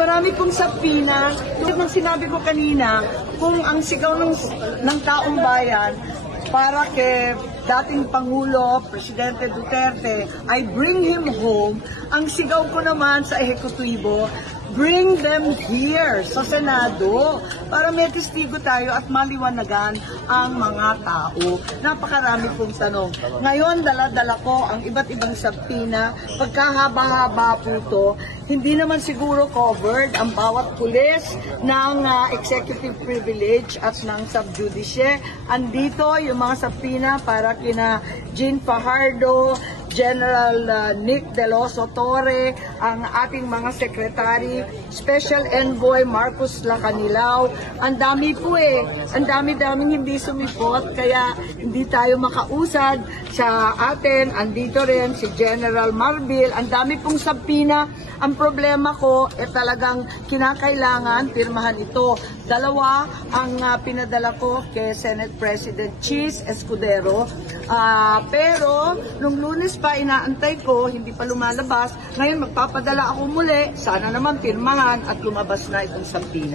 Marami pong sabina. Tulad ng sinabi ko kanina, kung ang sigaw ng taong bayan para kay dating Pangulo, Presidente Duterte, ay bring him home, ang sigaw ko naman sa ehekutibo, bring them here sa Senado para may testigo tayo at maliwanagan ang mga tao. Napakarami pong tanong. Ngayon, dala-dala ko ang iba't ibang sabina. Pagkahaba-haba po ito, hindi naman siguro covered ang bawat pulis ng executive privilege at ng subjudice. Andito yung mga sabina para kina Jean Fajardo, General Nick De Los Torre, ang ating mga sekretary, Special Envoy Marcos Lacanilao. Ang dami po ang dami-daming hindi sumipot, kaya hindi tayo makausad sa atin. Andito rin si General Marbil. Ang dami pong sabina. Ang problema ko, talagang kinakailangan pirmahan ito. Dalawa ang pinadala ko kay Senate President Cheese Escudero. Pero nung Lunes pa inaantay ko, hindi pa lumalabas. Ngayon magpapadala ako muli, sana naman pirmahan at lumabas na itong sabina.